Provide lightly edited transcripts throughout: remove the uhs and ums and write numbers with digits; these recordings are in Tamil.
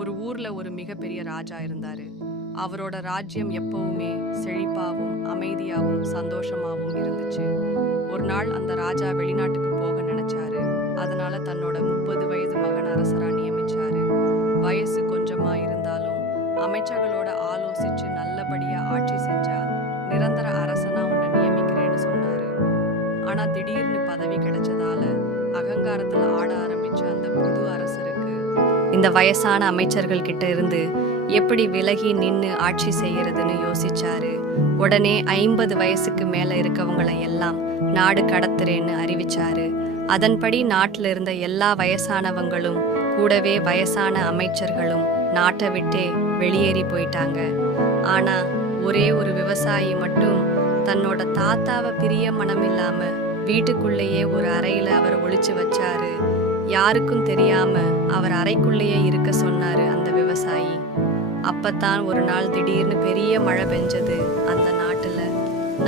ஒரு ஊர்ல ஒரு மிகப்பெரிய ராஜா இருந்தாரு. அவரோட ராஜ்யம் எப்பவுமே செழிப்பாவும் அமைதியாவும் சந்தோஷமாவும் இருந்துச்சு. ஒரு நாள் அந்த ராஜா வெளிநாட்டுக்கு போக நினைச்சாரு. அதனால தன்னோட 30 வயது மகன் அரசரா நியமிச்சாரு. வயசு கொஞ்சமா இருந்தாலும் அமைச்சர்களோட ஆலோசிச்சு நல்லபடியா ஆட்சி செஞ்சா நிரந்தர அரசனா உன்னை நியமிக்கிறேன்னு சொன்னாரு. ஆனா திடீர்னு பதவி கிடைச்சதால அகங்காரத்துல ஆட ஆரம்பிச்ச அந்த புது அரசருக்கு இந்த வயசான அமைச்சர்கள் கிட்ட இருந்து எப்படி விலகி நின்னு ஆட்சி செய்யறதுன்னு யோசிச்சாரு. உடனே 50 வயசுக்கு மேல இருக்கவங்களை எல்லாம் நாடு கடத்துறேன்னு அறிவிச்சாரு. அதன்படி நாட்டுல இருந்த எல்லா வயசானவங்களும் கூடவே வயசான அமைச்சர்களும் நாட்டை விட்டே வெளியேறி போயிட்டாங்க. ஆனா ஒரே ஒரு விவசாயி மட்டும் தன்னோட தாத்தாவை பிரிய மனம் இல்லாம வீட்டுக்குள்ளேயே ஒரு அறையில அவர் ஒளிச்சு வச்சாரு. யாருக்கும் தெரியாம அவர் அறைக்குள்ளேயே இருக்க சொன்னாரு அந்த விவசாயி. அப்பத்தான் ஒரு நாள் திடீர்னு பெரிய மழை பெஞ்சது. அந்த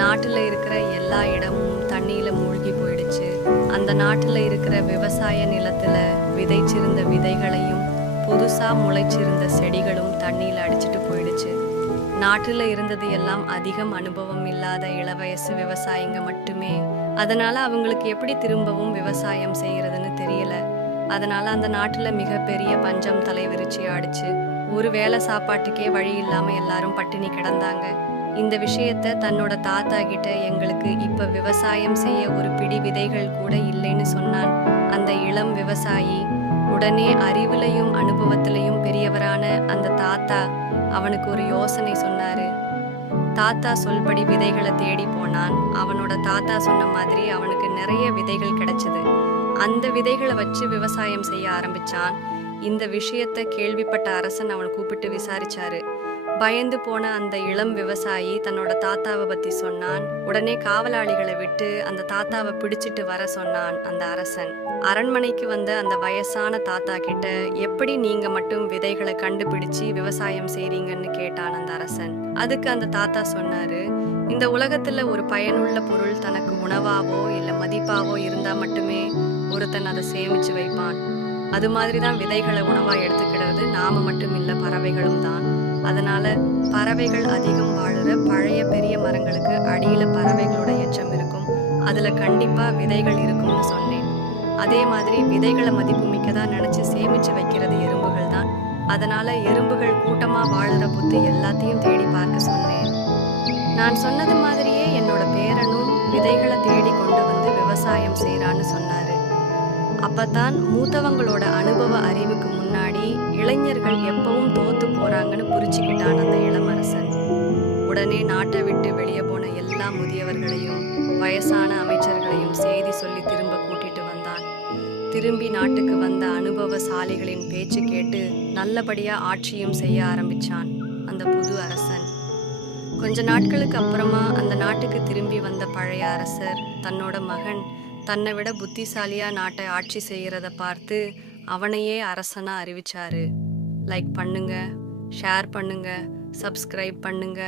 நாட்டுல இருக்கிற எல்லா இடமும் தண்ணியில மூழ்கி போயிடுச்சு. அந்த நாட்டுல இருக்கிற விவசாய நிலத்துல விதைச்சிருந்த விதைகளையும் புதுசா முளைச்சிருந்த செடிகளும் தண்ணியில அடிச்சிட்டு போயிடுச்சு. நாட்டுல இருந்தது எல்லாம் அதிகம் அனுபவம் இல்லாத இளவயசு விவசாயிங்க மட்டுமே. அதனால அவங்களுக்கு எப்படி திரும்பவும் விவசாயம் செய்யறதுன்னு தெரியல. அதனால அந்த நாட்டுல மிகப்பெரிய பஞ்சம் தலைவிரிச்சி ஆடிச்சு. ஒரு வேளை சாப்பாட்டுக்கே வழி இல்லாம எல்லாரும் பட்டினி கிடந்தாங்க. இந்த விஷயத்த தன்னோட தாத்தா கிட்ட எங்களுக்கு இப்ப விவசாயம் செய்ய ஒரு பிடி விதைகள் கூட இல்லைன்னு சொன்னான் அந்த இளம் விவசாயி. உடனே அறிவுலையும் அனுபவத்திலையும் பெரியவரான அந்த தாத்தா அவனுக்கு ஒரு யோசனை சொன்னாரு. தாத்தா சொல்படி விதைகளை தேடி போனான். அவனோட தாத்தா சொன்ன மாதிரி அவனுக்கு நிறைய விதைகள் கிடைச்சது. அந்த விதைகளை வச்சு விவசாயம் செய்ய ஆரம்பிச்சான். இந்த விஷயத்த கேள்விப்பட்ட அரசன் அவனை கூப்பிட்டு விசாரிச்சாரு. பயந்து போன அந்த இளம் விவசாயி தன்னோட தாத்தாவை பத்தி சொன்னான். உடனே காவலாளிகளை விட்டு அந்த தாத்தாவை பிடிச்சிட்டு வர சொன்னான் அந்த அரசன். அரண்மனைக்கு வந்த அந்த வயசான தாத்தா கிட்ட எப்படி நீங்க மட்டும் விதைகளை கண்டுபிடிச்சு விவசாயம் செய்றீங்கன்னு கேட்டான் அந்த அரசன். அதுக்கு அந்த தாத்தா சொன்னாரு, இந்த உலகத்துல ஒரு பயனுள்ள பொருள் தனக்கு உணவாவோ இல்ல மதிப்பாவோ இருந்தா மட்டுமே ஒருத்தன் அதை சேமிச்சு வைப்பான். அது மாதிரிதான் விதைகளை உணவா எடுத்துக்கிறது நாம மட்டும் இல்ல, பறவைகளும் தான். அதனால பறவைகள் அதிகம் வாழுற பழைய பெரிய மரங்களுக்கு அடியில பறவைகளோட எச்சம் இருக்கும். அதுல கண்டிப்பா விதைகள் இருக்கும்னு சொன்னேன். அதே மாதிரி விதைகளை மதிப்பு மிக்கதா நினைச்சு சேமிச்சு வைக்கிறது எறும்புகள் தான். அதனால எறும்புகள் கூட்டமா வாழுற புத்து எல்லாத்தையும் தேடி பார்க்க சொன்னேன். நான் சொன்னது மாதிரியே என்னோட பேரனும் விதைகளை தேடி கொண்டு வந்து விவசாயம் செய்யறான்னு சொன்னாரு. அப்பதான் மூத்தவங்களோட அனுபவ அறிவுக்கு முன்னாடி இளைஞர்கள் எப்பவும் தோத்து போறாங்கன்னு புரிச்சுக்கிட்டான் அந்த இளமரசன். உடனே நாட்டை விட்டு வெளியே போன எல்லா முதியவர்களையும் வயசான அமைச்சர்களையும் செய்தி சொல்லி திரும்ப கூட்டிட்டு வந்தான். திரும்பி நாட்டுக்கு வந்த அனுபவசாலிகளின் பேச்சு கேட்டு நல்லபடியா ஆட்சியும் செய்ய ஆரம்பிச்சான் அந்த புது அரசன். கொஞ்ச நாட்களுக்கு அப்புறமா அந்த நாட்டுக்கு திரும்பி வந்த பழைய அரசர் தன்னோட மகன் தன்னை விட புத்திசாலியா நாட்டை ஆட்சி செய்யறத பார்த்து அவனையே அரசனா அறிவிச்சாரு. லைக் பண்ணுங்க, ஷேர் பண்ணுங்க, சப்ஸ்கிரைப் பண்ணுங்க.